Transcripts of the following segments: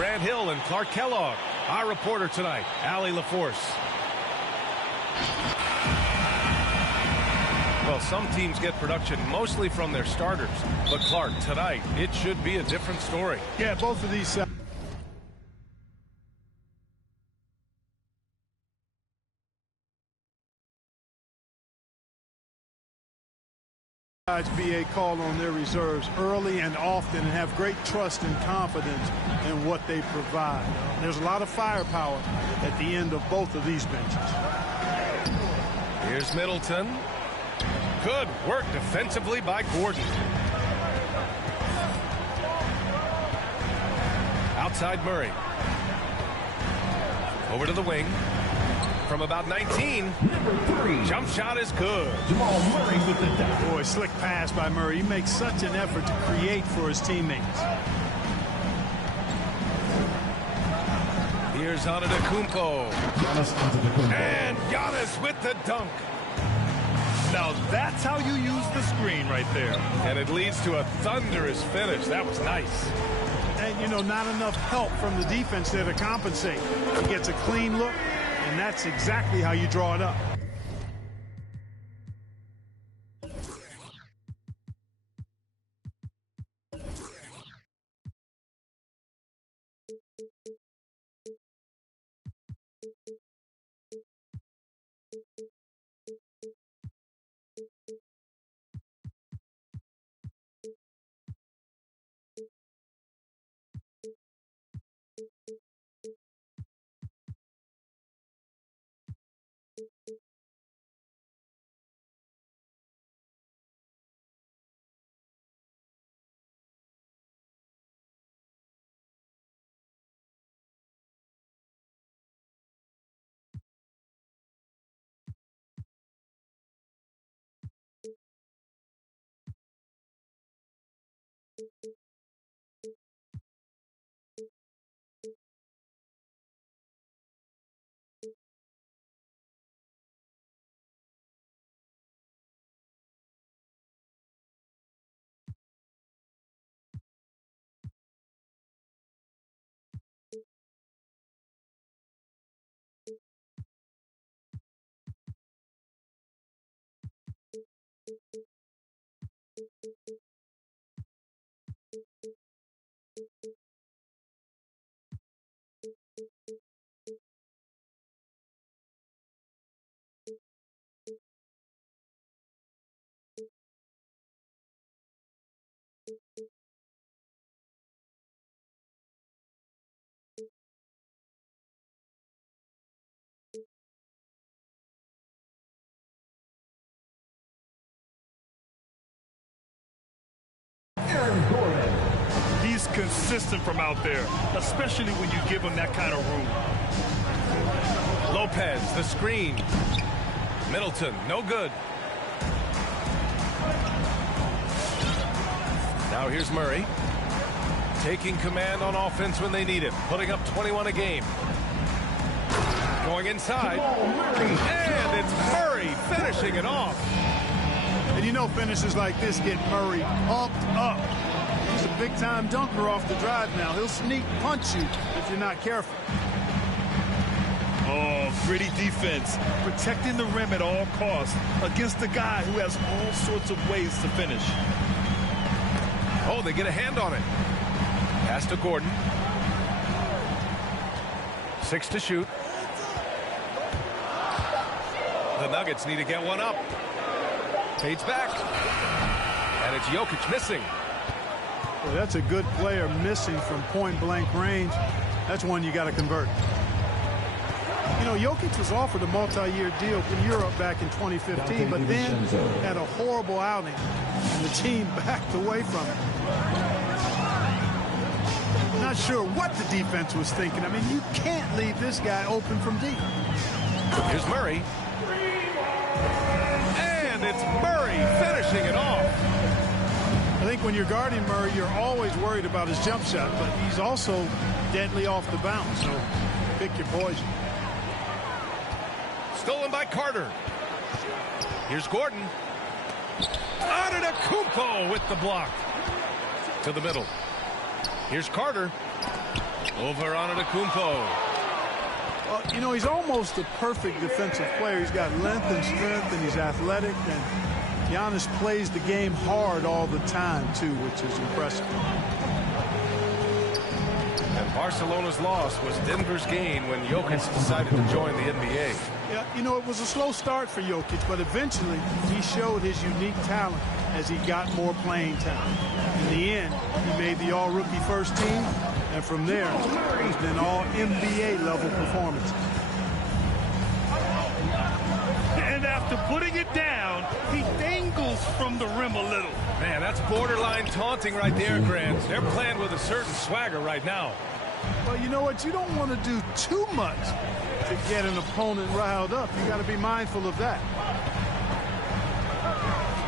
Grant Hill and Clark Kellogg. Our reporter tonight, Allie LaForce. Well, some teams get production mostly from their starters. But Clark, tonight, it should be a different story. Yeah, both of these sides be a call on their reserves early and often and have great trust and confidence in what they provide. There's a lot of firepower at the end of both of these benches. Here's Middleton. Good work defensively by Gordon. Outside Murray. Over to the wing. From about 19. Jump shot is good. Murray with the dunk. Boy, slick pass by Murray. He makes such an effort to create for his teammates. Here's Antetokounmpo. And Giannis with the dunk. Now that's how you use the screen right there. And it leads to a thunderous finish. That was nice. And, you know, not enough help from the defense there to compensate. He gets a clean look, and that's exactly how you draw it up. He's consistent from out there, especially when you give him that kind of room. Lopez, the screen. Middleton, no good. Now here's Murray. Taking command on offense when they need it. Putting up 21 a game. Going inside. And it's Murray finishing it off. And you know finishes like this get Murray pumped up. He's a big-time dunker off the drive now. He'll sneak punch you if you're not careful. Oh, gritty defense. Protecting the rim at all costs against a guy who has all sorts of ways to finish. Oh, they get a hand on it. Pass to Gordon. 6 to shoot. The Nuggets need to get one up. Fades back. And it's Jokic missing. Well, that's a good player missing from point-blank range. That's one you got to convert. You know, Jokic was offered a multi-year deal in Europe back in 2015, but then had a horrible outing, and the team backed away from it. Not sure what the defense was thinking. I mean, you can't leave this guy open from deep. Here's Murray. And it's Murray finishing it off. I think when you're guarding Murray, you're always worried about his jump shot, but he's also deadly off the bounce, so pick your poison. Stolen by Carter. Here's Gordon. Antetokounmpo with the block. To the middle. Here's Carter. Over on Antetokounmpo. Well, you know, he's almost a perfect defensive player. He's got length and strength, and he's athletic. And Giannis plays the game hard all the time, too, which is impressive. And Barcelona's loss was Denver's gain when Jokic decided to join the NBA. Yeah, you know, it was a slow start for Jokic, but eventually he showed his unique talent as he got more playing time. In the end, he made the all-rookie first team, and from there, he's been all NBA level performances. And after putting it down, he dangles from the rim a little. Man, that's borderline taunting right there, Grant. They're playing with a certain swagger right now. Well, you know what? You don't want to do too much to get an opponent riled up. You got to be mindful of that.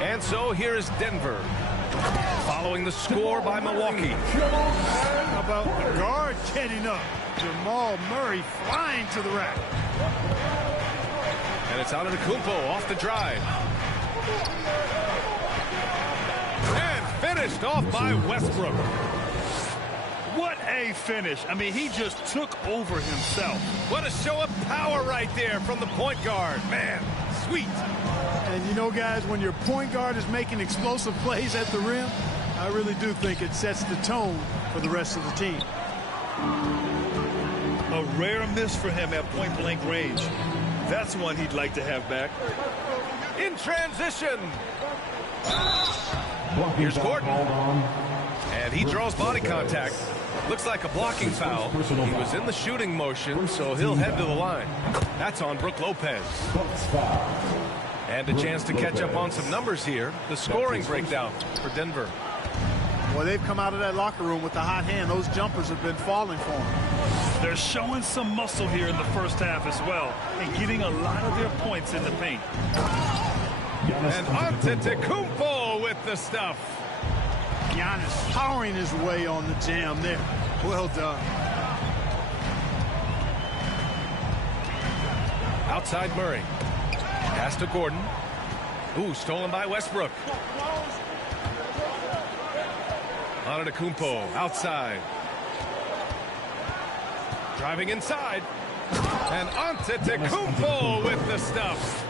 And so here is Denver, following the score by Milwaukee. How about the guard getting up? Jamal Murray flying to the rack. And it's out of Antetokounmpo off the drive. And finished off by Westbrook. What a finish. I mean, he just took over himself. What a show of power right there from the point guard. Man, sweet. And you know, guys, when your point guard is making explosive plays at the rim, I really do think it sets the tone for the rest of the team. A rare miss for him at point-blank range. That's one he'd like to have back. In transition. Here's Gordon. And he draws body contact. Looks like a blocking foul. He was in the shooting motion, so he'll head to the line. That's on Brook Lopez. And a chance to catch up on some numbers here. The scoring breakdown for Denver. Well, they've come out of that locker room with the hot hand. Those jumpers have been falling for them. They're showing some muscle here in the first half as well, and getting a lot of their points in the paint. And Antetokounmpo with the stuff. Giannis powering his way on the jam there. Well done. Outside Murray. Pass to Gordon. Ooh, stolen by Westbrook. Antetokounmpo outside. Driving inside. And Antetokounmpo with the stuff.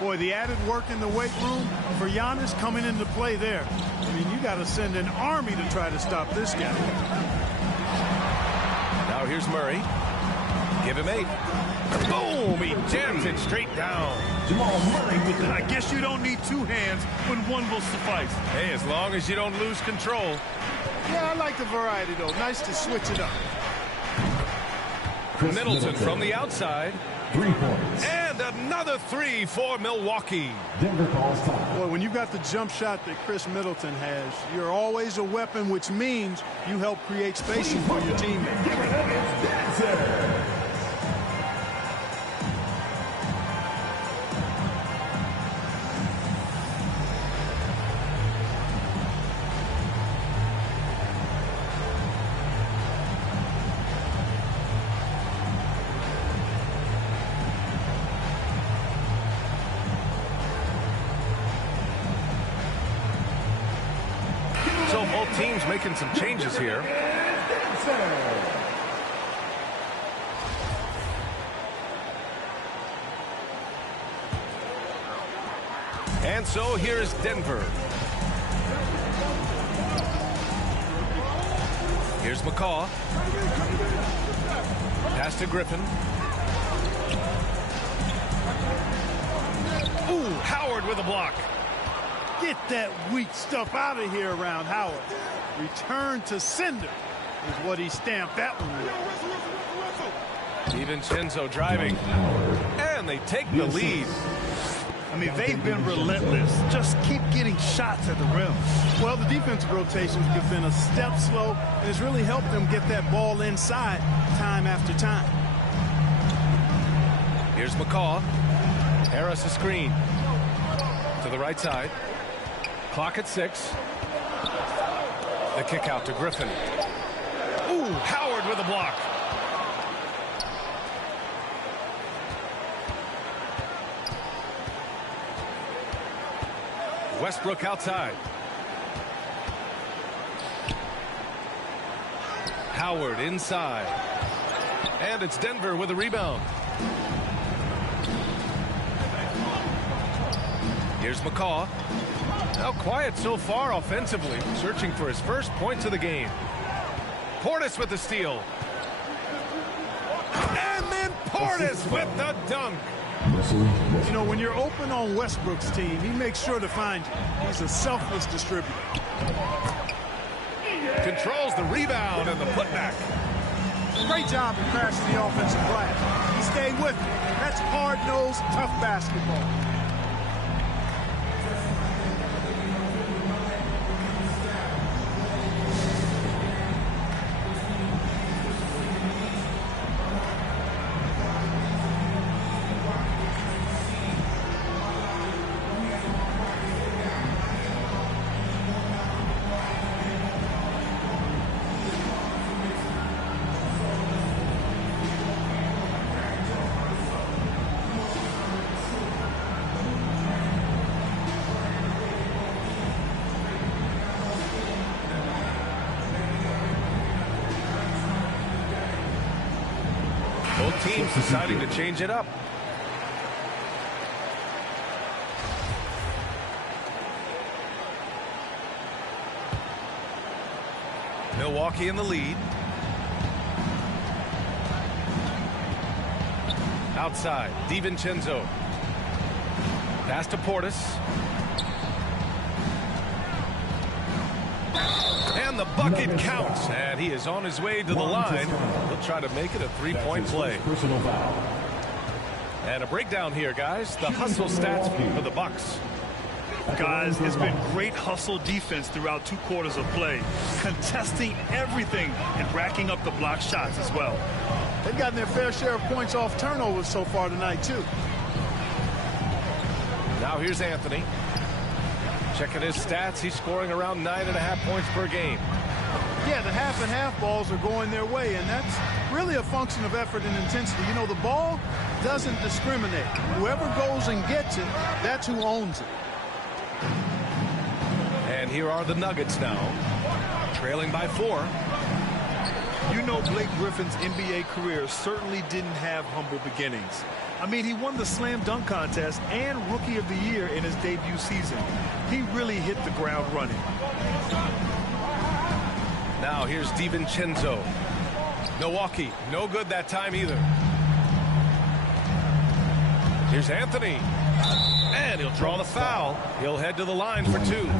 Boy, the added work in the weight room for Giannis coming into play there. I mean, you got to send an army to try to stop this guy. Now here's Murray. Give him 8. Boom! He jams it straight down. Jamal Murray with it. I guess you don't need two hands when one will suffice. Hey, as long as you don't lose control. Yeah, I like the variety, though. Nice to switch it up. Middleton from the outside. 3 points. And another 3 for Milwaukee. Denver calls time. Boy, when you've got the jump shot that Chris Middleton has, you're always a weapon, which means you help create spacing for your teammates. So both teams making some changes here. And so here's Denver. Here's McCaw. Pass to Griffin. Ooh, Howard with a block. Get that weak stuff out of here around Howard. Return to sender is what he stamped that one with. DiVincenzo driving. And they take the lead. I mean, they've been relentless. Just keep getting shots at the rim. Well, the defensive rotations have been a step slow, and it's really helped them get that ball inside time after time. Here's McCaw. Harris a screen. To the right side. Clock at 6. The kick out to Griffin. Ooh, Howard with a block. Westbrook outside. Howard inside. And it's Denver with a rebound. Here's McCaw. Now quiet so far offensively, searching for his first points of the game. Portis with the steal. And then Portis with the dunk. You know, when you're open on Westbrook's team, he makes sure to find you. He's a selfless distributor. Controls the rebound and the putback. Great job of crashing the offensive glass. He stayed with it. That's hard-nosed, tough basketball. Both teams deciding to change it up. Milwaukee in the lead. Outside, DiVincenzo. Pass to Portis. And the bucket counts. And he is on his way to the line. He'll try to make it a three-point play. And a breakdown here, guys. The hustle stats for the Bucks. Guys, it's been great hustle defense throughout 2 quarters of play, contesting everything and racking up the block shots as well. They've gotten their fair share of points off turnovers so far tonight, too. Now here's Anthony. Checking his stats, he's scoring around 9.5 points per game. Yeah, the half and half balls are going their way, and that's really a function of effort and intensity. You know, the ball doesn't discriminate. Whoever goes and gets it, that's who owns it. And here are the Nuggets now, trailing by 4. You know, Blake Griffin's NBA career certainly didn't have humble beginnings. I mean, he won the slam dunk contest and Rookie of the Year in his debut season. He really hit the ground running. Now here's DiVincenzo. Milwaukee, no good that time either. Here's Anthony. And he'll draw the foul. He'll head to the line for 2.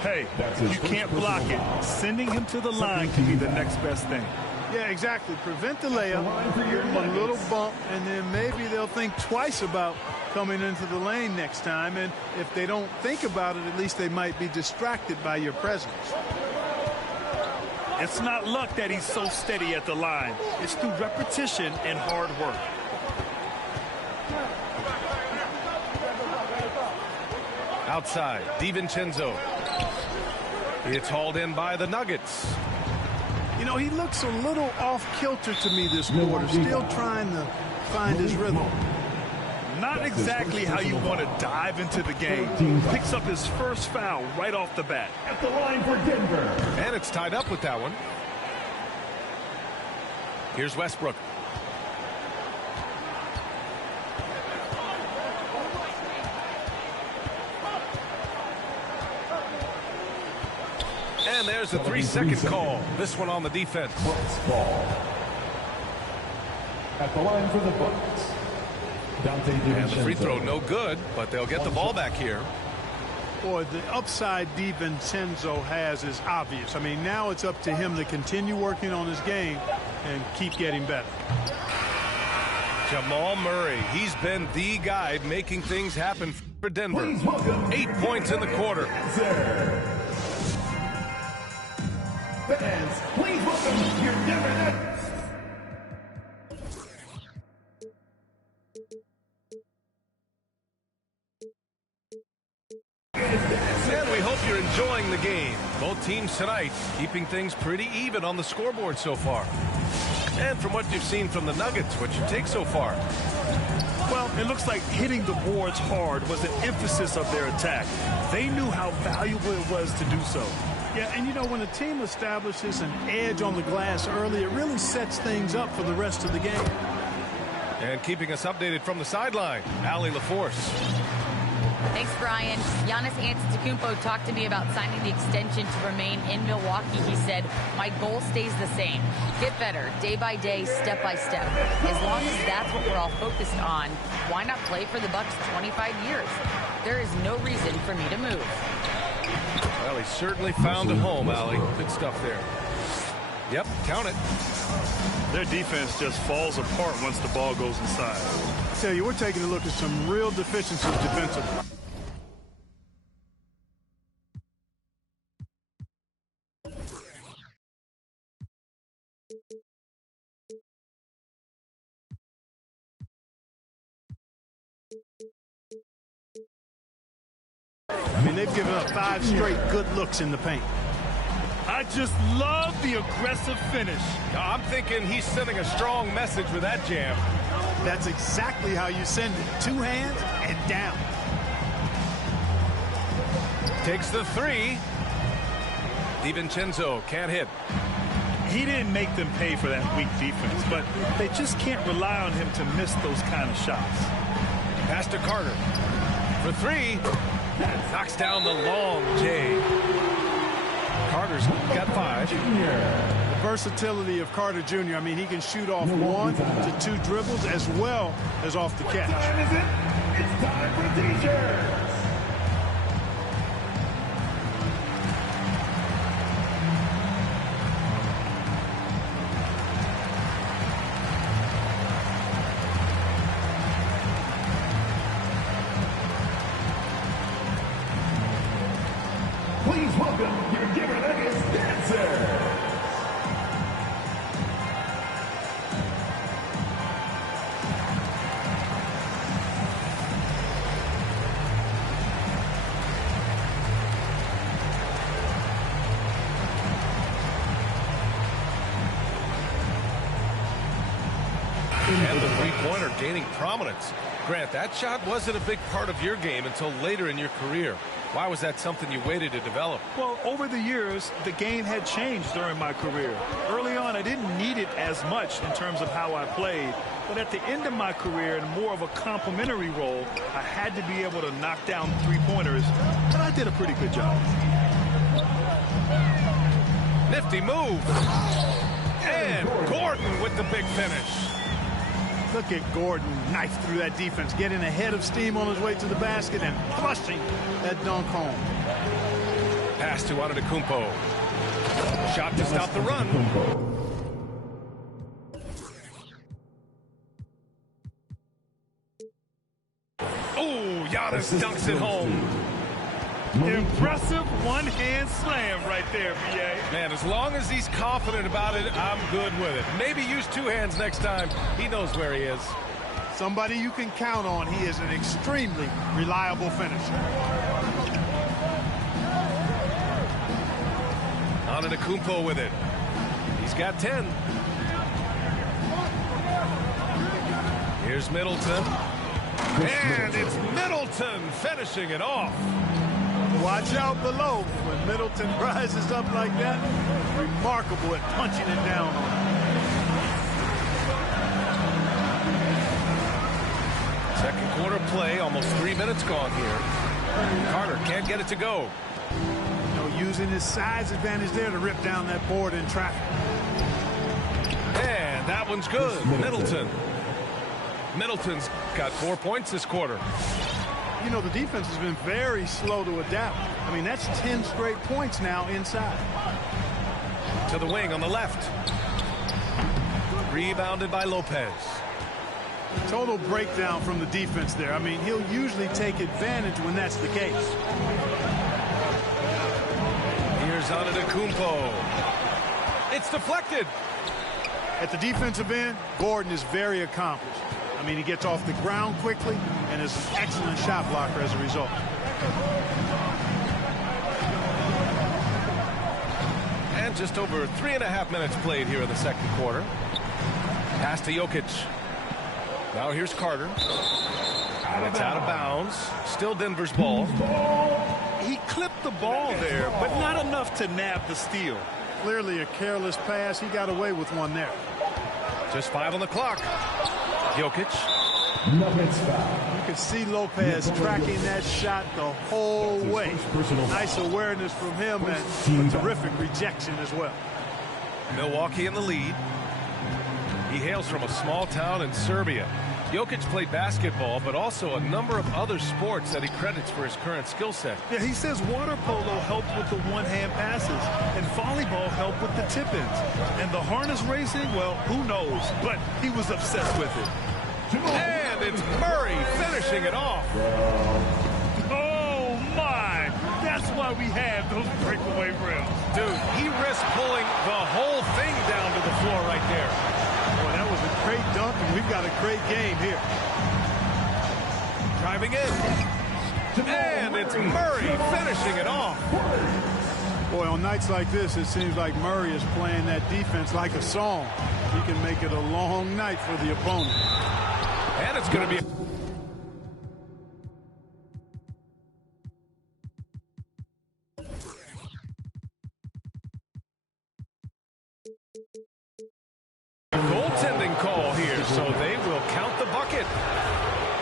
Hey, you can't block it. Sending him to the line can be the next best thing. Yeah, exactly. Prevent the layup, give them a little bump, and then maybe they'll think twice about coming into the lane next time. And if they don't think about it, at least they might be distracted by your presence. It's not luck that he's so steady at the line. It's through repetition and hard work. Outside, DiVincenzo. It's hauled in by the Nuggets. You know, he looks a little off-kilter to me this quarter, still trying to find his rhythm. Not exactly how you want to dive into the game. Picks up his first foul right off the bat. At the line for Denver. And it's tied up with that one. Here's Westbrook. And there's a 3-second call. This one on the defense. Bucks ball. At the line for the Bucks. And the free throw no good, but they'll get the ball back here. Boy, the upside DiVincenzo has is obvious. I mean, now it's up to him to continue working on his game and keep getting better. Jamal Murray, he's been the guy making things happen for Denver. 8 points in the quarter. Fans, please welcome your Denver Nuggets. And we hope you're enjoying the game. Both teams tonight keeping things pretty even on the scoreboard so far. And from what you've seen from the Nuggets, what you take so far? Well, it looks like hitting the boards hard was an emphasis of their attack. They knew how valuable it was to do so. Yeah, and you know, when a team establishes an edge on the glass early, it really sets things up for the rest of the game. And keeping us updated from the sideline, Allie LaForce. Thanks, Brian. Giannis Antetokounmpo talked to me about signing the extension to remain in Milwaukee. He said, my goal stays the same. Get better, day by day, step by step. As long as that's what we're all focused on, why not play for the Bucks 25 years? There is no reason for me to move. Well, he certainly found a home, Allie. Good stuff there. Yep, count it. Their defense just falls apart once the ball goes inside. I tell you, we're taking a look at some real deficiencies defensively. I mean, they've given up 5 straight good looks in the paint. I just love the aggressive finish. I'm thinking he's sending a strong message with that jam. That's exactly how you send it. 2 hands and down. Takes the 3. DiVincenzo can't hit. He didn't make them pay for that weak defense, but they just can't rely on him to miss those kind of shots. Pass to Carter. For 3. Knocks down the long J. Carter's got 5. The versatility of Carter Jr. I mean, he can shoot off 1 to 2 dribbles as well as off the catch. Time is it? It's time for teachers. Please welcome your giver that is dancer. And the three-pointer gaining prominence. Grant, that shot wasn't a big part of your game until later in your career. Why was that something you waited to develop? Well, over the years, the game had changed during my career. Early on, I didn't need it as much in terms of how I played. But at the end of my career, in more of a complimentary role, I had to be able to knock down three-pointers, and I did a pretty good job. Nifty move. And Gordon with the big finish. Look at Gordon knife through that defense, getting ahead of steam on his way to the basket and flushing that dunk home. Pass to Antetokounmpo. Shot to stop the run. Oh, Giannis dunks it home. Impressive one-hand slam right there, B.A. Man, as long as he's confident about it, I'm good with it. Maybe use 2 hands next time. He knows where he is. Somebody you can count on. He is an extremely reliable finisher. Antetokounmpo with it. He's got 10. Here's Middleton. And it's Middleton finishing it off. Watch out below. When Middleton rises up like that, remarkable at punching it down on him. Second quarter play, almost 3 minutes gone here. Carter can't get it to go. You know, using his size advantage there to rip down that board in traffic. And that one's good. Middleton. Middleton's got 4 points this quarter. You know, the defense has been very slow to adapt. I mean, that's 10 straight points now inside. To the wing on the left. Rebounded by Lopez. Total breakdown from the defense there. I mean, he'll usually take advantage when that's the case. Here's Antetokounmpo. It's deflected. At the defensive end, Gordon is very accomplished. I mean, he gets off the ground quickly and is an excellent shot blocker as a result. And just over 3.5 minutes played here in the second quarter. Pass to Jokic. Now here's Carter. And it's out of bounds. Still Denver's ball. He clipped the ball there, but not enough to nab the steal. Clearly a careless pass. He got away with one there. Just 5 on the clock. Jokic. You can see Lopez tracking that shot the whole way. Nice awareness from him and a terrific rejection as well. Milwaukee in the lead. He hails from a small town in Serbia. Jokic played basketball, but also a number of other sports that he credits for his current skill set. Yeah, he says water polo helped with the one-hand passes, and volleyball helped with the tip-ins. And the harness racing, well, who knows? But he was obsessed with it. And it's Murray finishing it off. Oh, my! That's why we have those breakaway rims. Dude, he risked pulling the whole thing down to the floor right there. Boy, that was a great dunk, and we've got a great game here. Driving in. And it's Murray finishing it off. Boy, on nights like this, it seems like Murray is playing that defense like a song. He can make it a long night for the opponent. And it's going to be... goaltending call here, so they will count the bucket.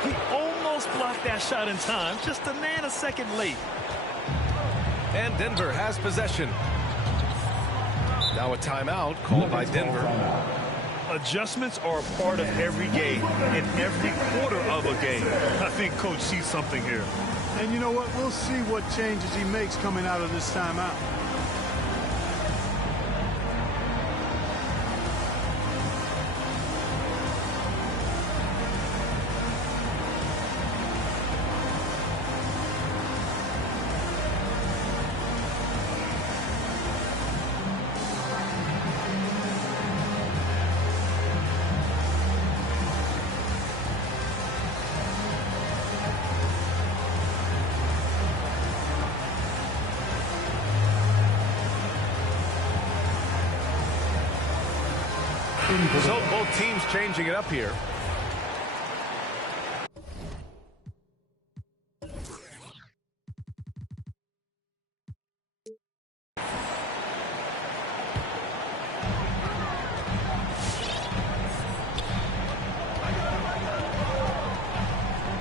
He almost blocked that shot in time, just a nanosecond late. And Denver has possession. Now a timeout called by Denver. Adjustments are a part of every game, and every quarter of a game. I think Coach sees something here. And you know what? We'll see what changes he makes coming out of this timeout. So both teams changing it up here.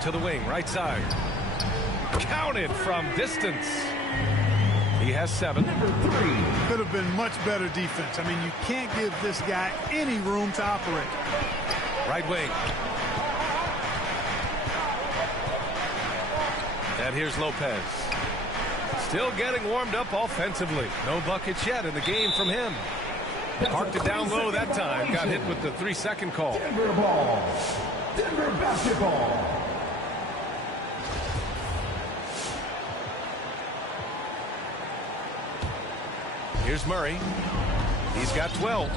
To the wing, right side. Counted from distance. He has 7. Could have been much better defense. I mean, you can't give this guy any room to operate. Right wing. And here's Lopez. Still getting warmed up offensively. No buckets yet in the game from him. Parked it down low that time. Got hit with the 3-second call. Denver ball. Denver basketball. Here's Murray. He's got 12.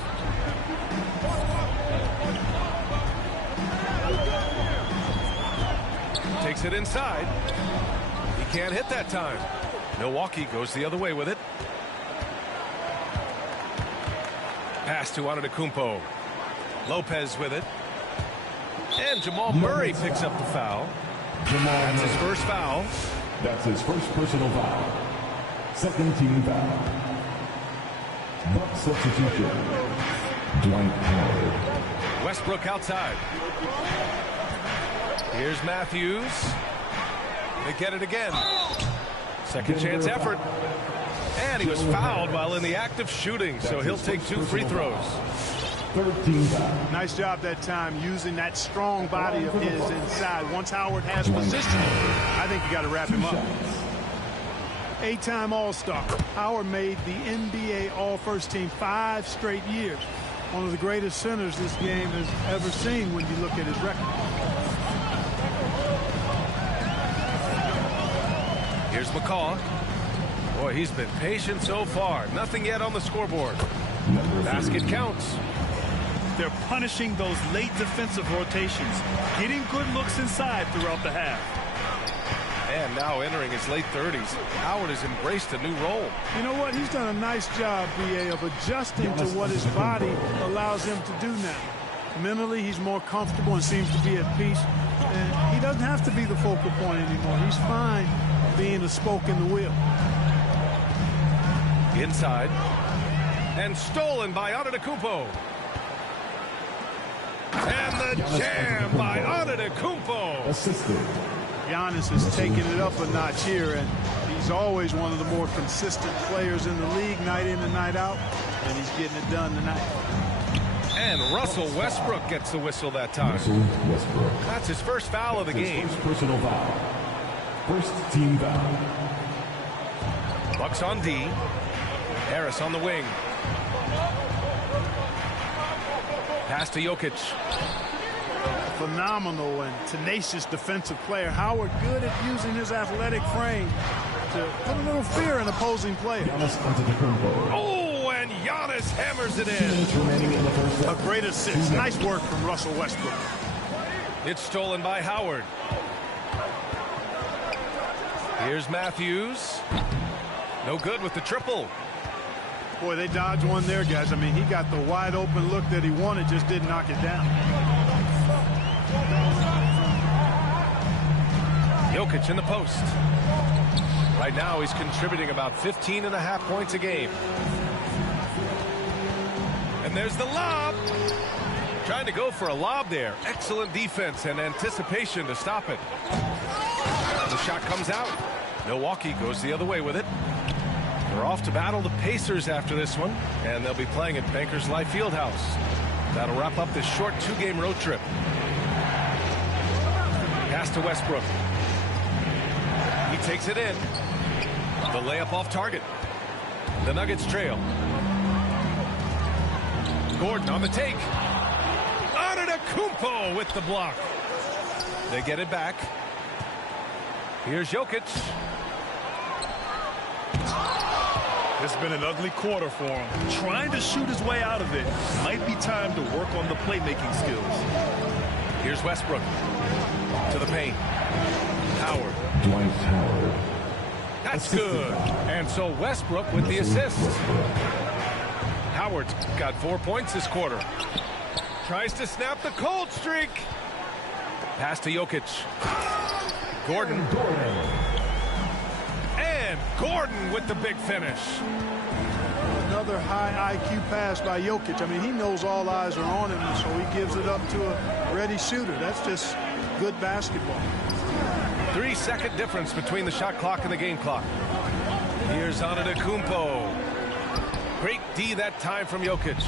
Takes it inside. He can't hit that time. Milwaukee goes the other way with it. Pass to Antetokounmpo. Lopez with it. And Jamal Murray picks up the foul. That's his first foul. That's his first personal foul. Second team foul. Buck substitution. Dwight Howard. Westbrook outside. Here's Matthews. They get it again. Second chance effort. And he was fouled while in the act of shooting, so he'll take 2 free throws. 13 foul. Nice job that time using that strong body of his inside. Once Howard has position, I think you got to wrap him up. 8-time All-Star. Howard made the NBA All-First Team 5 straight years. One of the greatest centers this game has ever seen when you look at his record. Here's McCaw. Boy, he's been patient so far. Nothing yet on the scoreboard. Basket counts. They're punishing those late defensive rotations, getting good looks inside throughout the half. And now entering his late 30s, Howard has embraced a new role. You know what? He's done a nice job, B.A., of adjusting to what his body allows him to do now. Mentally, he's more comfortable and seems to be at peace. And he doesn't have to be the focal point anymore. He's fine being a spoke in the wheel. Inside. And stolen by Antetokounmpo. And the jam by Antetokounmpo. Assisted. Giannis is taking it up a notch here, and he's always one of the more consistent players in the league, night in and night out, and he's getting it done tonight. And Russell Westbrook gets the whistle that time. Russell Westbrook. That's his first foul of the game. First personal foul. First team foul. Bucks on D. Harris on the wing. Pass to Jokic. Phenomenal and tenacious defensive player. Howard good at using his athletic frame to put a little fear in opposing players. Oh, and Giannis hammers it in. A great assist. Nice work from Russell Westbrook. It's stolen by Howard. Here's Matthews. No good with the triple. Boy, they dodged one there, guys. I mean, he got the wide open look that he wanted, just didn't knock it down. Jokic in the post. Right now, he's contributing about 15.5 points a game. And there's the lob. Trying to go for a lob there. Excellent defense and anticipation to stop it. The shot comes out. Milwaukee goes the other way with it. They're off to battle the Pacers after this one, and they'll be playing at Bankers Life Fieldhouse. That'll wrap up this short 2-game road trip. Pass to Westbrook. He takes it in. The layup off target. The Nuggets trail. Gordon on the take. Antetokounmpo with the block. They get it back. Here's Jokic. It's been an ugly quarter for him. Trying to shoot his way out of it. Might be time to work on the playmaking skills. Here's Westbrook. To the paint. Howard. Dwight Howard. That's good. And so Westbrook with the assist. Howard's got 4 points this quarter. Tries to snap the cold streak. Pass to Jokic. Gordon. And Gordon with the big finish. Another high IQ pass by Jokic. I mean, he knows all eyes are on him, so he gives it up to a ready shooter. That's just good basketball. 3-second difference between the shot clock and the game clock. Here's Antetokounmpo. Great D that time from Jokic.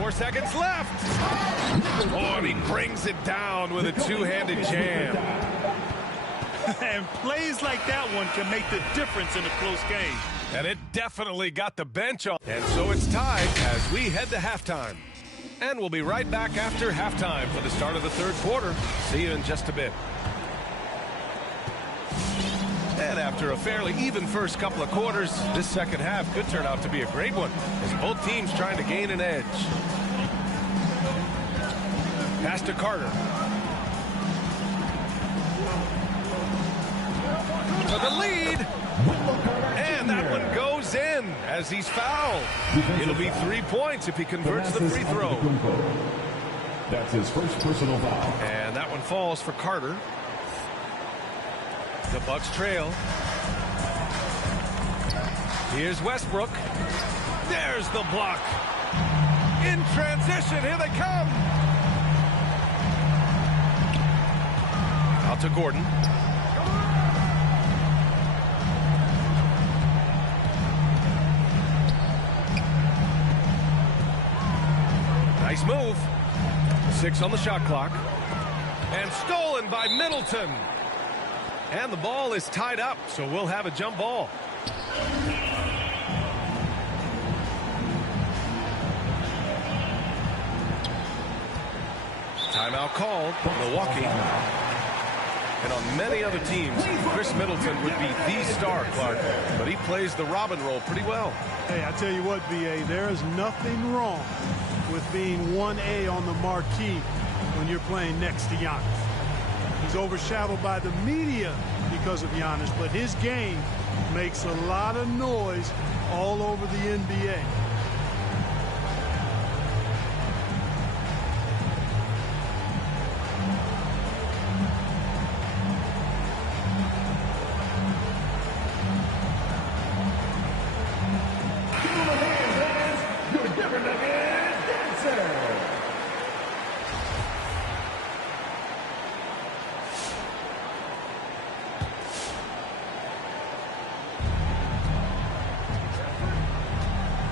4 seconds left. Oh, and he brings it down with a two-handed jam. And plays like that one can make the difference in a close game. And it definitely got the bench on. And so it's tied as we head to halftime. And we'll be right back after halftime for the start of the third quarter. See you in just a bit. And after a fairly even first couple of quarters, this second half could turn out to be a great one as both teams trying to gain an edge. Pass to Carter. For the lead. And that one goes in as he's fouled. It'll be 3 points if he converts the free throw. That's his first personal foul. And that one falls for Carter. The Bucks trail. Here's Westbrook. There's the block. In transition, here they come. Out to Gordon. Nice move. 6 on the shot clock. And stolen by Middleton. And the ball is tied up, so we'll have a jump ball. Timeout called, Milwaukee. And on many other teams, Chris Middleton would be the star, Clark. But he plays the Robin role pretty well. Hey, I tell you what, B.A., there is nothing wrong with being 1A on the marquee when you're playing next to Giannis. He's overshadowed by the media because of Giannis, but his game makes a lot of noise all over the NBA.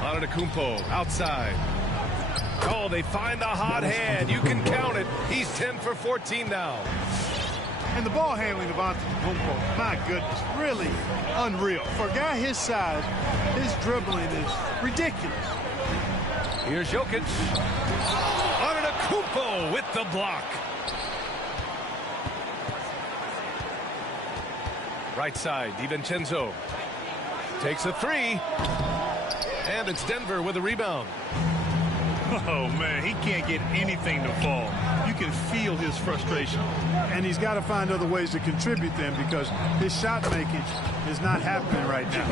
Antetokounmpo outside. Oh, they find the hot hand. You can count it. He's 10 for 14 now. And the ball handling of Antetokounmpo, my goodness, really unreal. For a guy his size, his dribbling is ridiculous. Here's Jokic. Antetokounmpo with the block. Right side, DiVincenzo takes a three. And it's Denver with a rebound. Oh, man, he can't get anything to fall. You can feel his frustration. And he's got to find other ways to contribute them because his shot making is not happening right now.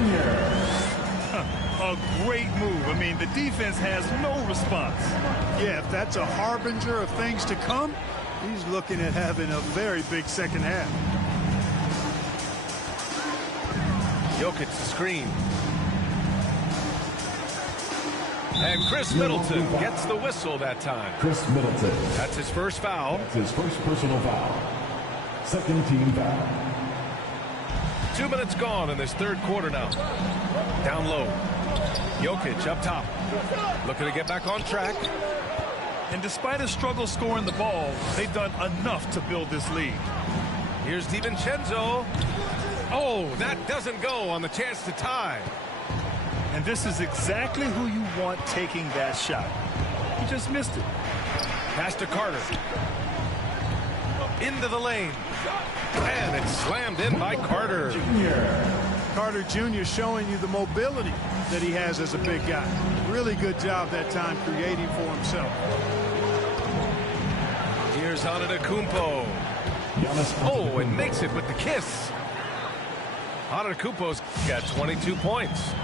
A great move. I mean, the defense has no response. Yeah, if that's a harbinger of things to come, he's looking at having a very big second half. Jokic screen. And Chris Middleton gets the whistle that time. Chris Middleton. That's his first foul. That's his first personal foul. Second team foul. 2 minutes gone in this third quarter now. Down low. Jokic up top. Looking to get back on track. And despite a struggle scoring the ball, they've done enough to build this lead. Here's DiVincenzo. Oh, that doesn't go on the chance to tie. And this is exactly who you want taking that shot. He just missed it. Pass to Carter. Into the lane. And it's slammed in by Carter. Carter Jr. showing you the mobility that he has as a big guy. Really good job that time creating for himself. Here's Antetokounmpo. Oh, and makes it with the kiss. Antetokounmpo's got 22 points.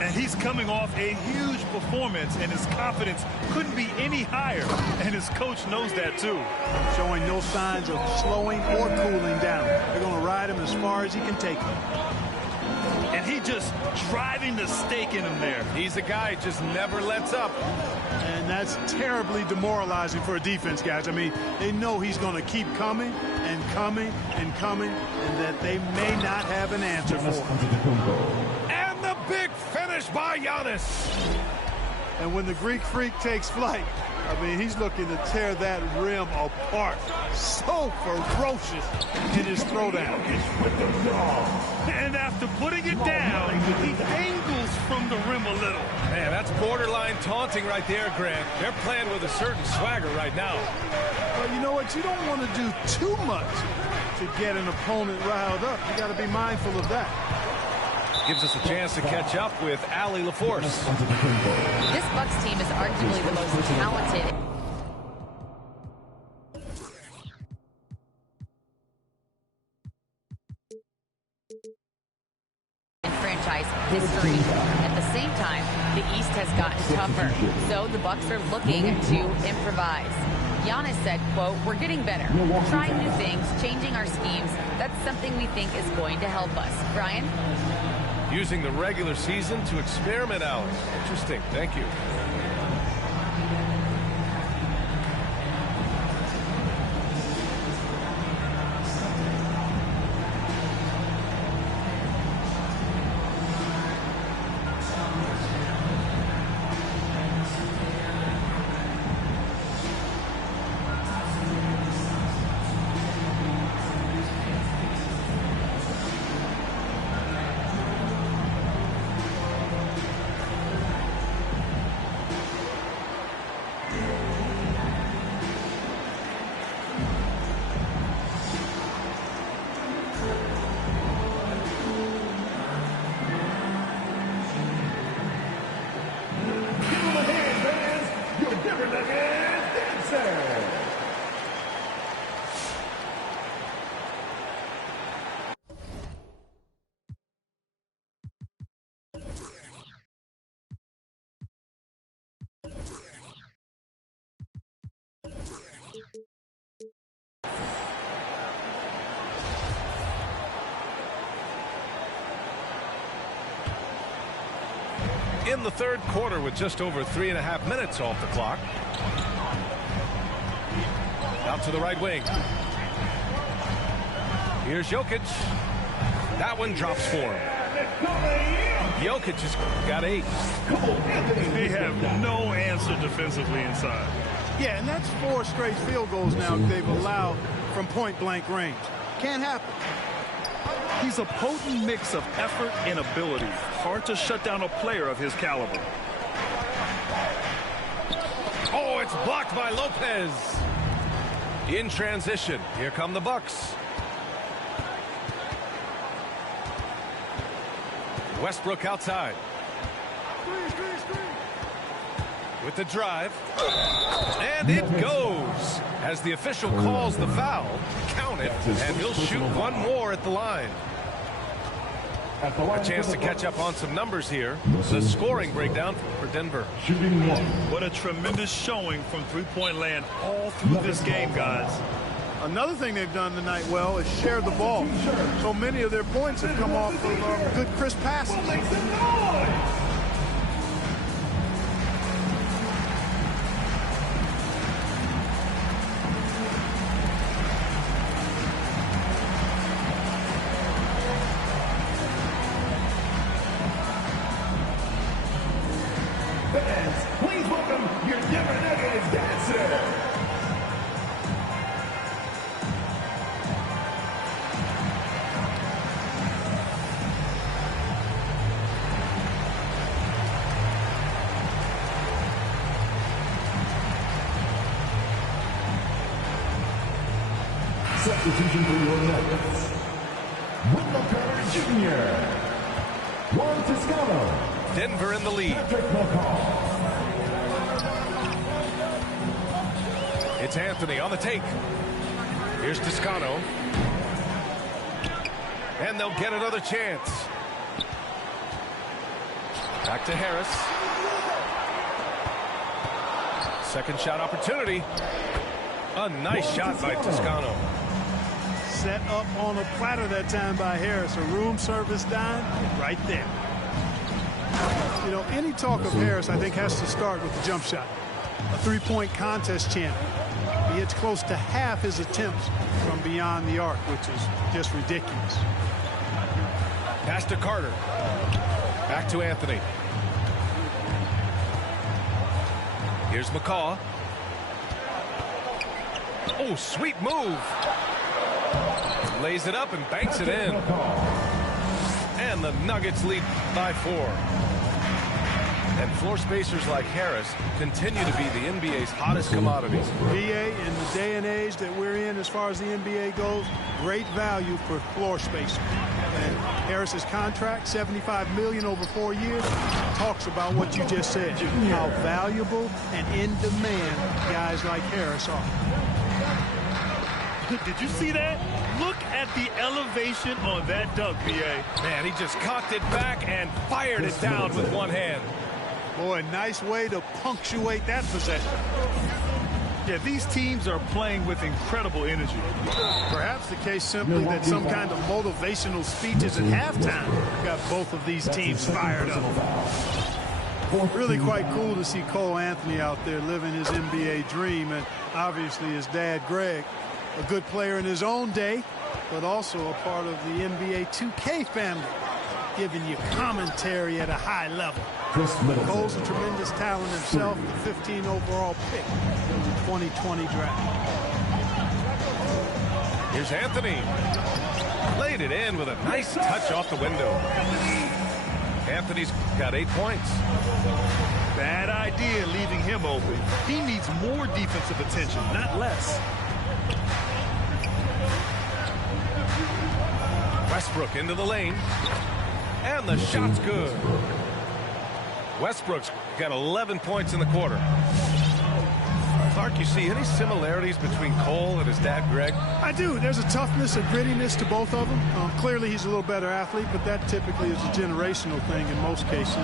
And he's coming off a huge performance, and his confidence couldn't be any higher. And his coach knows that, too. Showing no signs of slowing or cooling down. They're going to ride him as far as he can take him. And he just driving the stake in him there. He's a guy who just never lets up. And that's terribly demoralizing for a defense, guys. I mean, they know he's going to keep coming and coming and coming, and that they may not have an answer for him. And the big finish by Giannis. And when the Greek Freak takes flight, I mean, he's looking to tear that rim apart. So ferocious in his throwdown. And after putting it down, he angles from the rim a little. Man, that's borderline taunting right there, Grant. They're playing with a certain swagger right now. Well, you know what? You don't want to do too much to get an opponent riled up. You got to be mindful of that. Gives us a chance to catch up with Allie LaForce. This Bucks team is arguably the most talented in franchise history. At the same time, the East has gotten tougher, so the Bucks are looking to improvise. Giannis said, quote, "We're getting better, trying new things, changing our schemes. That's something we think is going to help us." Brian? Using the regular season to experiment out. Interesting. Thank you. In the third quarter with just over 3.5 minutes off the clock. Out to the right wing. Here's Jokic. That one drops for him. Jokic has got 8. They have no answer defensively inside. Yeah, and that's 4 straight field goals now they've allowed from point-blank range. Can't happen. He's a potent mix of effort and ability. Hard to shut down a player of his caliber. Oh, it's blocked by Lopez. In transition, here come the Bucks. Westbrook outside. With the drive. And it goes. As the official calls the foul, count it, and he'll shoot one more at the line. A chance to catch up on some numbers here. The scoring breakdown for Denver. What a tremendous showing from three-point land all through this game, guys. Another thing they've done tonight well is share the ball. So many of their points have come off of good, crisp passes. Fans, please welcome your Denver Nuggets dancer. Substitution for your Nuggets. Wendell Carter Jr. Juan Toscano. Denver in the lead. It's Anthony on the take. Here's Toscano. And they'll get another chance. Back to Harris. Second shot opportunity. A nice shot by Toscano. Set up on a platter that time by Harris. A room service dime right there. You know, any talk of Harris, I think, has to start with the jump shot. A three-point contest champion. He hits close to half his attempts from beyond the arc, which is just ridiculous. Pass to Carter. Back to Anthony. Here's McCaw. Oh, sweet move. Lays it up and banks it in. And the Nuggets lead by 4. And floor spacers like Harris continue to be the NBA's hottest commodities. VA, in the day and age that we're in as far as the NBA goes, great value for floor spacers. And Harris's contract, $75 million over 4 years, talks about what you just said, how valuable and in demand guys like Harris are. Did you see that? Look at the elevation on that dunk, BA. Man, he just cocked it back and fired it down with one hand. Boy, nice way to punctuate that possession. Yeah, these teams are playing with incredible energy. Perhaps the case simply that some kind of motivational speeches at halftime got both of these teams fired up. Really quite cool to see Cole Anthony out there living his NBA dream, and obviously his dad, Greg, a good player in his own day, but also a part of the NBA 2K family, giving you commentary at a high level. Cole's a tremendous talent himself, the 15 overall pick in the 2020 draft. Here's Anthony. Laid it in with a nice touch off the window. Anthony's got 8 points. Bad idea leaving him open. He needs more defensive attention, not less. Westbrook into the lane. And the shot's good. Westbrook's got 11 points in the quarter. Clark, you see any similarities between Cole and his dad, Greg? I do. There's a toughness, a grittiness to both of them. Clearly, he's a little better athlete, but that typically is a generational thing in most cases.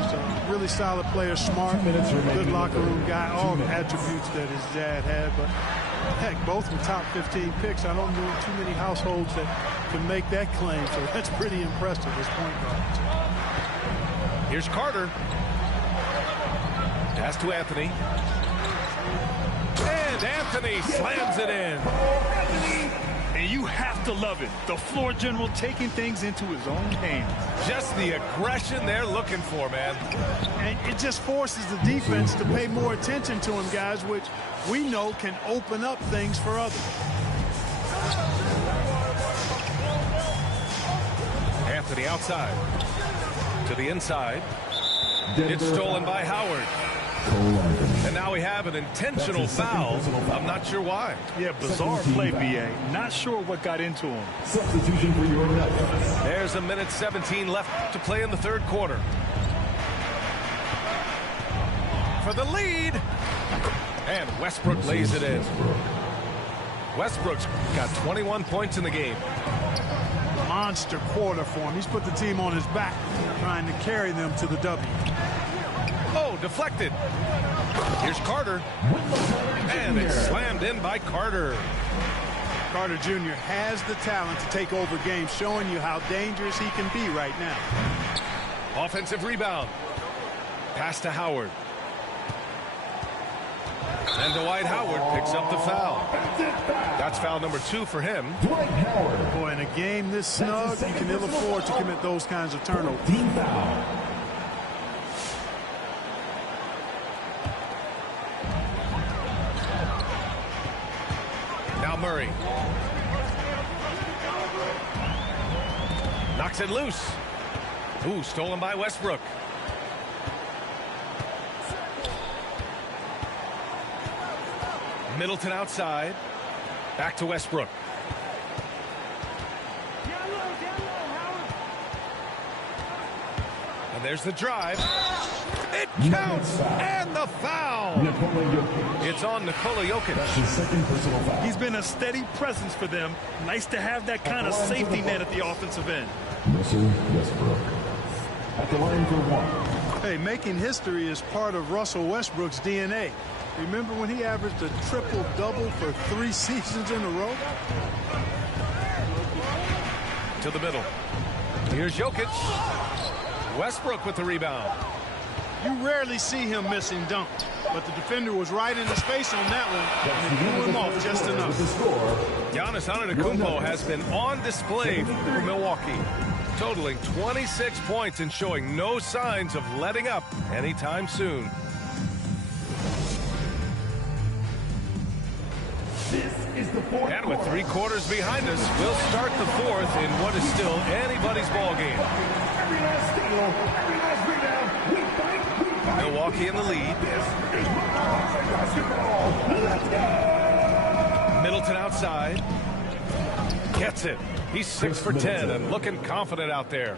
Really solid player, smart, good locker room guy, all the attributes that his dad had. But, heck, both were top 15 picks. I don't know too many households that can make that claim, so that's pretty impressive as point guards. Here's Carter. Pass to Anthony. And Anthony slams it in. And you have to love it. The floor general taking things into his own hands. Just the aggression they're looking for, man. And it just forces the defense to pay more attention to him, guys, which we know can open up things for others. Anthony outside. To the inside. It's stolen by Howard. And now we have an intentional foul. I'm not sure why. Yeah, bizarre play, B.A. Not sure what got into him. Substitution for your Nuggets. There's a minute 17 left to play in the third quarter. For the lead. And Westbrook lays it in. Westbrook's got 21 points in the game. Monster quarter for him. He's put the team on his back, trying to carry them to the W. Oh, deflected. Here's Carter. And it's slammed in by Carter. Carter Jr. has the talent to take over games, showing you how dangerous he can be right now. Offensive rebound. Pass to Howard. And Dwight Howard picks up the foul. That's foul number 2 for him. Dwight Howard. Boy, in a game this snug, you can ill afford to commit those kinds of turnovers. Team foul. Now Murray. Knocks it loose. Ooh, stolen by Westbrook. Middleton outside. Back to Westbrook. And there's the drive. It counts. And the foul. It's on Nikola Jokic. That's his second personal foul. He's been a steady presence for them. Nice to have that kind of safety net at the offensive end. Russell Westbrook. At the line for 1. Hey, making history is part of Russell Westbrook's DNA. Remember when he averaged a triple-double for 3 seasons in a row? To the middle. Here's Jokic. Westbrook with the rebound. You rarely see him missing dunks, but the defender was right in his face on that one, and it threw him off just enough. Giannis Antetokounmpo has been on display for Milwaukee, totaling 26 points and showing no signs of letting up anytime soon. And with 3 quarters behind us, we'll start the 4th in what is still anybody's ball game. Milwaukee in the lead. Middleton outside. Gets it. He's 6 for 10 and looking confident out there.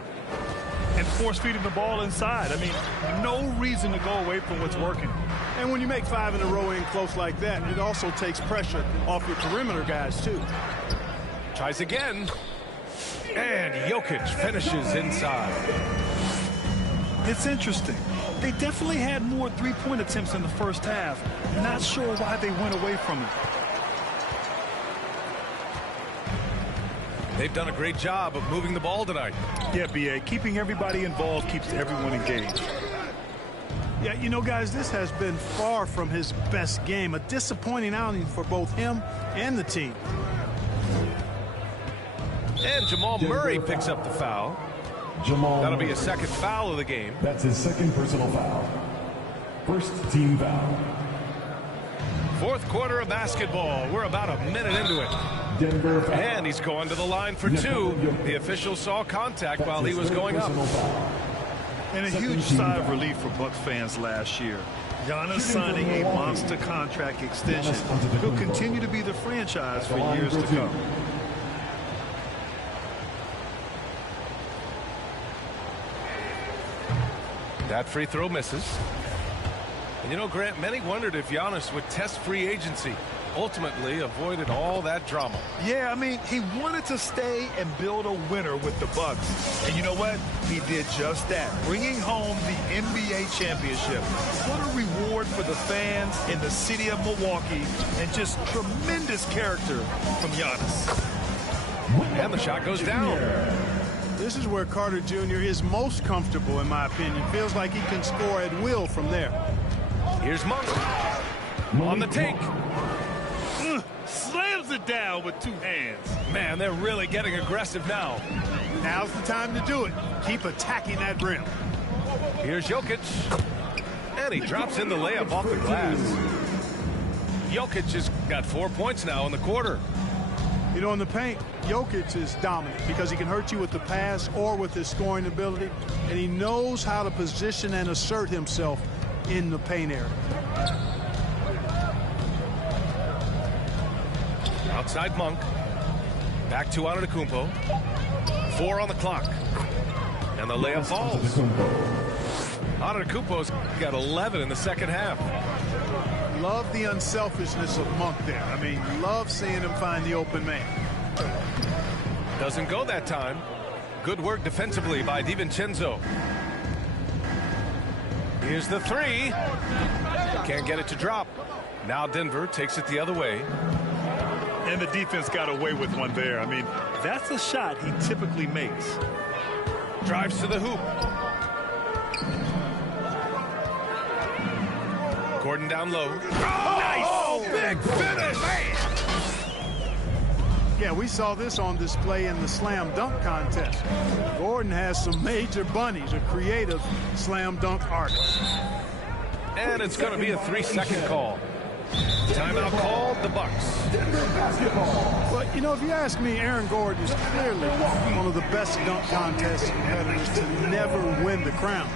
And force-feeding the ball inside. I mean, no reason to go away from what's working. And when you make 5 in a row in close like that, it also takes pressure off your perimeter guys, too. Tries again. And Jokic finishes inside. It's interesting. They definitely had more three-point attempts in the first half. Not sure why they went away from it. They've done a great job of moving the ball tonight. Yeah, B.A. Keeping everybody involved keeps everyone engaged. Yeah, you know, guys, this has been far from his best game. A disappointing outing for both him and the team. And Jamal Murray picks up the foul. That'll be his second foul of the game. That's his second personal foul. First team foul. 4th quarter of basketball. We're about a minute into it. Denver foul. And he's going to the line for 2. The official saw contact while he was going up. And a huge sigh of relief for Bucks fans last year. Giannis signing a monster contract extension. He'll continue to be the franchise for years to come. That free throw misses. And you know, Grant, many wondered if Giannis would test free agency. Ultimately avoided all that drama. Yeah, I mean, he wanted to stay and build a winner with the Bucks. And you know what? He did just that, bringing home the NBA championship. What a reward for the fans in the city of Milwaukee, and just tremendous character from Giannis. And the shot goes down. This is where Carter Jr. is most comfortable, in my opinion. Feels like he can score at will from there. Here's Monk on the take. Slams holds it down with 2 hands. Man, they're really getting aggressive now. Now's the time to do it. Keep attacking that rim. Here's Jokic. And he drops in the layup off the glass. Jokic has got 4 points now in the quarter. You know, in the paint, Jokic is dominant because he can hurt you with the pass or with his scoring ability, and he knows how to position and assert himself in the paint area. Outside Monk. Back to Antetokounmpo. 4 on the clock. And the layup falls. Antetokounmpo's got 11 in the second half. Love the unselfishness of Monk there. I mean, love seeing him find the open man. Doesn't go that time. Good work defensively by DiVincenzo. Here's the 3. Can't get it to drop. Now Denver takes it the other way. And the defense got away with one there. I mean, that's a shot he typically makes. Drives to the hoop. Gordon down low. Oh, Nice! Big finish! Yeah, we saw this on display in the slam dunk contest. Gordon has some major bunnies, a creative slam dunk artist. And it's going to be a 3-second call. Timeout called, the Bucks. But, you know, if you ask me, Aaron Gordon is clearly one of the best dunk contest competitors to never win the crown.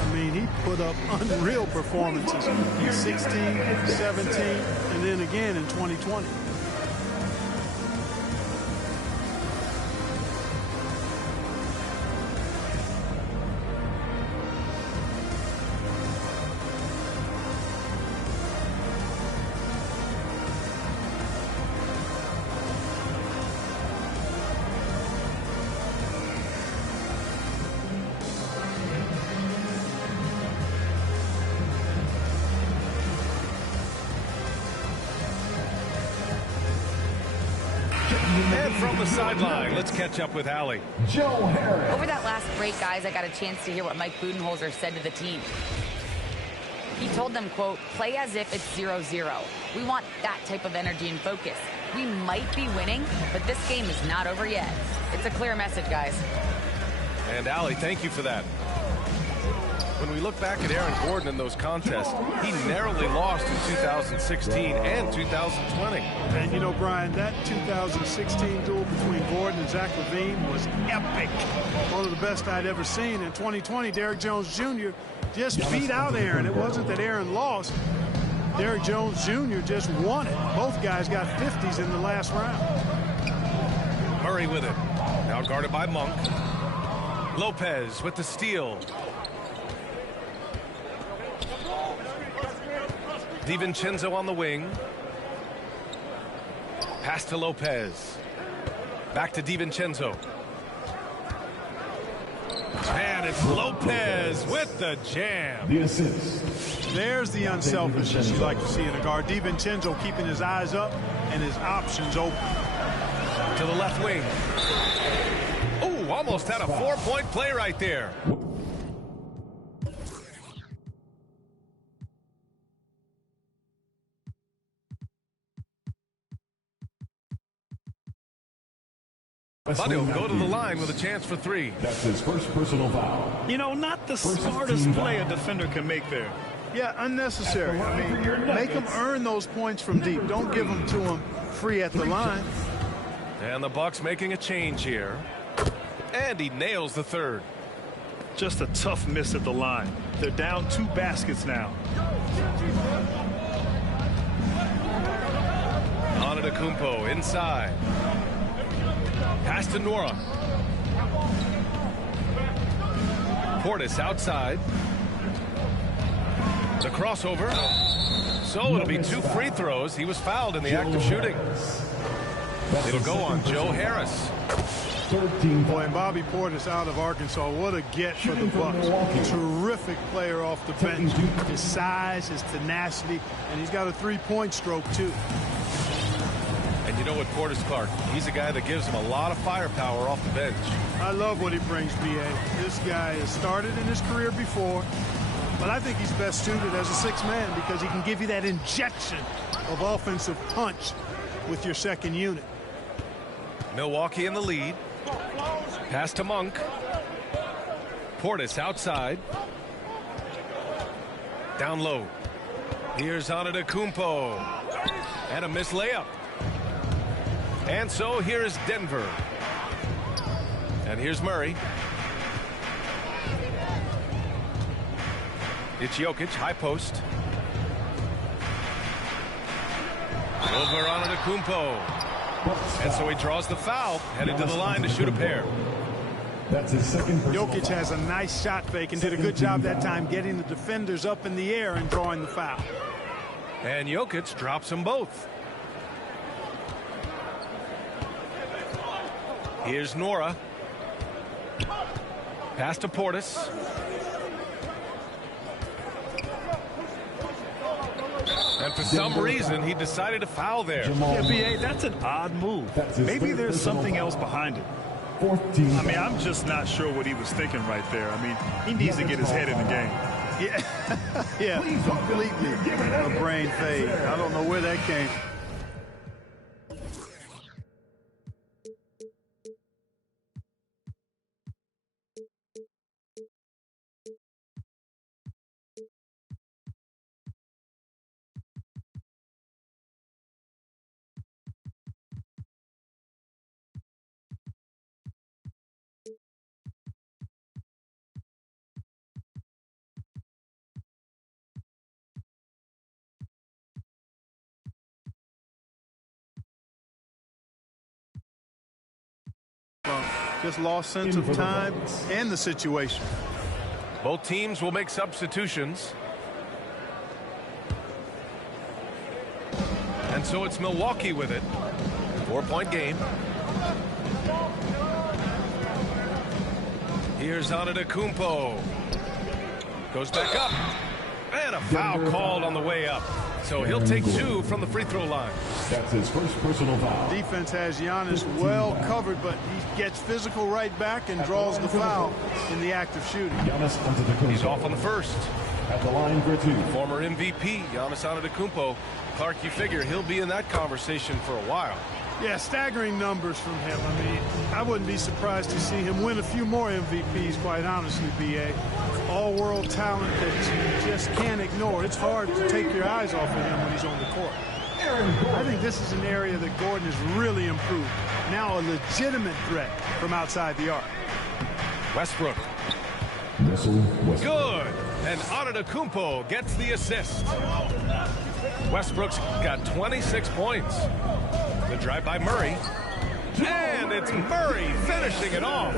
I mean, he put up unreal performances in 16, 17, and then again in 2020. And from the sideline, let's catch up with Allie. Over that last break, guys, I got a chance to hear what Mike Budenholzer said to the team. He told them, quote, play as if it's 0-0. We want that type of energy and focus. We might be winning, but this game is not over yet. It's a clear message, guys. And Allie, thank you for that. When we look back at Aaron Gordon in those contests, he narrowly lost in 2016 and 2020. And, you know, Brian, that 2016 duel between Gordon and Zach LaVine was epic. One of the best I'd ever seen. In 2020, Derrick Jones Jr. just beat out Aaron. It wasn't that Aaron lost. Derrick Jones Jr. just won it. Both guys got 50s in the last round. Murray with it. Now guarded by Monk. Lopez with the steal. DiVincenzo on the wing. Pass to Lopez. Back to DiVincenzo. And it's Lopez with the jam. The assist. There's the unselfishness you like to see in a guard. DiVincenzo keeping his eyes up and his options open. To the left wing. Oh, almost had a 4-point play right there. But he'll go to the line with a chance for 3. That's his first personal foul. You know, not the smartest play a defender can make there. Yeah, unnecessary. I mean, make them earn those points from deep. Don't give them to them free at the line. And the Bucks making a change here. And he nails the 3rd. Just a tough miss at the line. They're down 2 baskets now. Antetokounmpo inside. Pass to Nora. Portis outside. The crossover. So it'll be 2 free throws. He was fouled in the act of shooting. It'll go on Joe Harris. Boy, and Bobby Portis out of Arkansas. What a get for the Bucks. Terrific player off the bench. His size, his tenacity, and he's got a 3-point stroke, too. And you know what, Portis Clark, he's a guy that gives him a lot of firepower off the bench. I love what he brings, B.A. This guy has started in his career before, but I think he's best suited as a 6th man because he can give you that injection of offensive punch with your second unit. Milwaukee in the lead. Pass to Monk. Portis outside. Down low. Here's Antetokounmpo. And a missed layup. And so here is Denver. And here's Murray. It's Jokic, high post. Over Antetokounmpo. And so he draws the foul, headed to the line to shoot a pair. That's his second personal Jokic foul. has a nice shot fake and did a good job that time getting the defenders up in the air and drawing the foul. And Jokic drops them both. Here's Nora. Pass to Portis. And for some reason, he decided to foul there. Yeah, B.A., that's an odd move. Maybe there's something else behind it. I mean, I'm just not sure what he was thinking right there. I mean, he needs to get his head in the game. Yeah, completely a brain fade. I don't know where that came from. Just lost sense of time and the situation. Both teams will make substitutions. And so it's Milwaukee with it. 4-point game. Here's Antetokounmpo. Goes back up. And a foul called on the way up. So he'll take 2 from the free throw line. That's his first personal foul. Defense has Giannis well covered, but he gets physical right back and draws the foul in the act of shooting. Giannis Antetokounmpo. He's off on the first. At the line for 2. Former MVP, Giannis Antetokounmpo. Clark, you figure he'll be in that conversation for a while. Yeah, staggering numbers from him. I mean, I wouldn't be surprised to see him win a few more MVPs, quite honestly, B.A. All-world talent that you just can't ignore. It's hard to take your eyes off of him when he's on the court. I think this is an area that Gordon has really improved. Now a legitimate threat from outside the arc. Westbrook. Good. And Antetokounmpo gets the assist. Westbrook's got 26 points. The drive by Murray. And it's Murray finishing it off.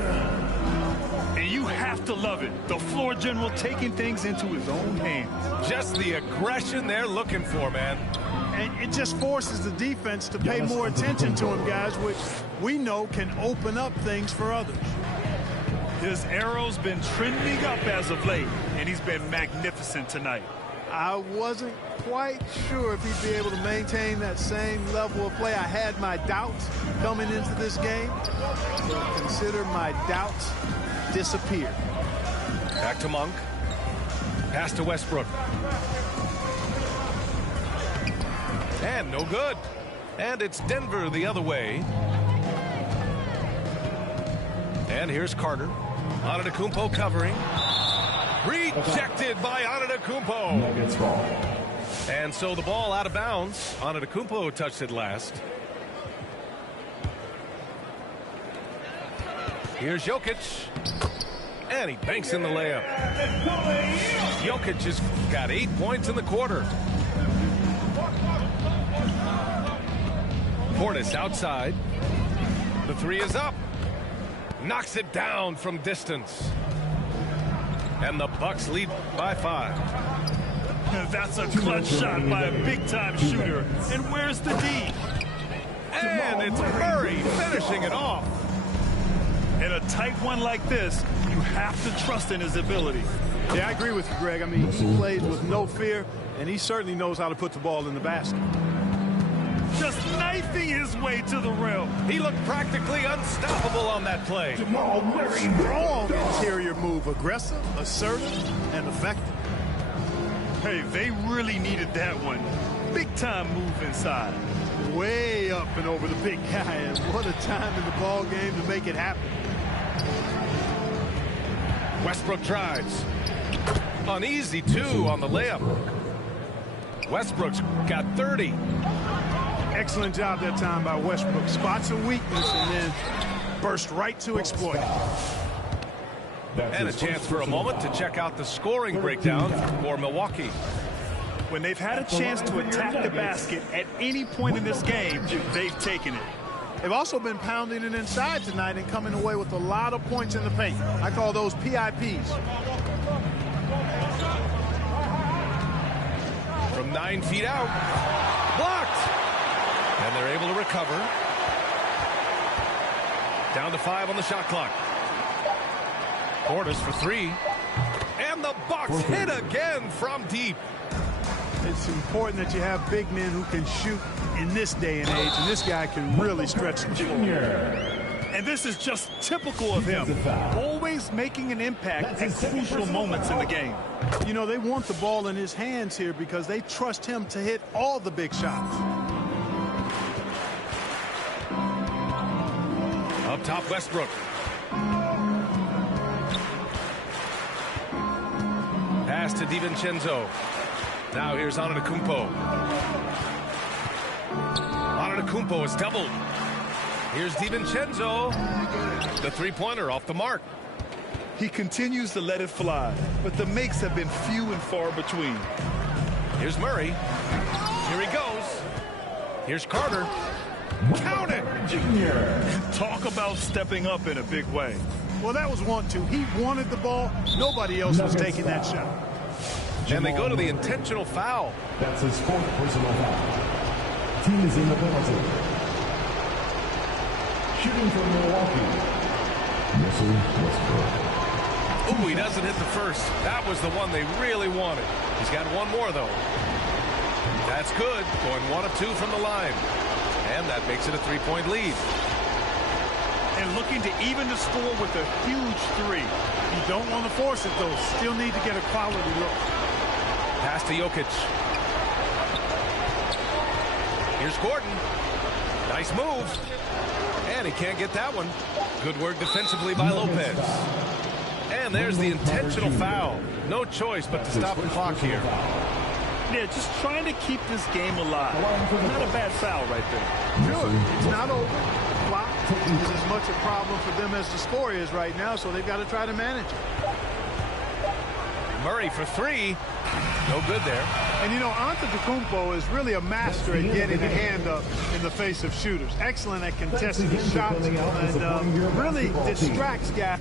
And you have to love it. The floor general taking things into his own hands. Just the aggression they're looking for, man. And it just forces the defense to pay more attention to him, guys, which we know can open up things for others. His arrow's been trending up as of late, and he's been magnificent tonight. I wasn't quite sure if he'd be able to maintain that same level of play. I had my doubts coming into this game, but consider my doubts disappeared. Back to Monk. Pass to Westbrook. And no good. And it's Denver the other way. And here's Carter. Antetokounmpo covering. Rejected by Antetokounmpo. Nuggets ball. And so the ball out of bounds. Antetokounmpo touched it last. Here's Jokic. And he banks in the layup. Jokic has got 8 points in the quarter. Portis outside. The three is up. Knocks it down from distance. And the Bucks lead by 5. That's a clutch shot by a big-time shooter. And where's the D? And it's Murray finishing it off. In a tight one like this, you have to trust in his ability. Yeah, I agree with you, Greg. I mean, he plays with no fear, and he certainly knows how to put the ball in the basket. Just knifing his way to the rim. He looked practically unstoppable on that play. Strong interior move, aggressive, assertive, and effective. Hey, they really needed that one. Big-time move inside. way up and over the big guy. And what a time in the ball game to make it happen. Westbrook drives. Uneasy, too, on the layup. Westbrook's got 30. Excellent job that time by Westbrook. Spots a weakness and then burst right to exploit it. And a chance for a moment to check out the scoring breakdown for Milwaukee. When they've had a chance to attack the basket at any point in this game, they've taken it. They've also been pounding it inside tonight and coming away with a lot of points in the paint. I call those PIPs. From 9 feet out. Blocked. And they're able to recover. Down to 5 on the shot clock. Portis for 3. And the Bucks hit again from deep. It's important that you have big men who can shoot in this day and age, and this guy can really stretch the floor. And this is just typical of him. Always making an impact at crucial moments in the game. You know, they want the ball in his hands here because they trust him to hit all the big shots. Up top, Westbrook. Pass to DiVincenzo. Now here's Antetokounmpo. Antetokounmpo is doubled. Here's DiVincenzo. The three-pointer off the mark. He continues to let it fly, but the makes have been few and far between. Here's Murray. Here he goes. Here's Carter. Count it! Talk about stepping up in a big way. Well, that was 1-2. He wanted the ball. Nobody else was taking that shot. And they go to the intentional foul. That's his 4th personal foul. Team is in the penalty. Shooting from Milwaukee. Missing Westbrook. Ooh, he doesn't hit the first. That was the one they really wanted. He's got one more, though. That's good. Going 1 of 2 from the line. And that makes it a 3-point lead. And looking to even the score with a huge 3. You don't want to force it, though. Still need to get a quality look. Pass to Jokic. Here's Gordon. Nice move. And he can't get that one. Good work defensively by Lopez. And there's the intentional foul. No choice but to stop the clock here. Yeah, just trying to keep this game alive. Not a bad foul right there. Sure, it's not over. Clock is as much a problem for them as the score is right now, so they've got to try to manage it. Murray for 3. No good there. And, you know, Antetokounmpo is really a master at getting a hand up in the face of shooters. Excellent at contesting his shots and really distracts guys.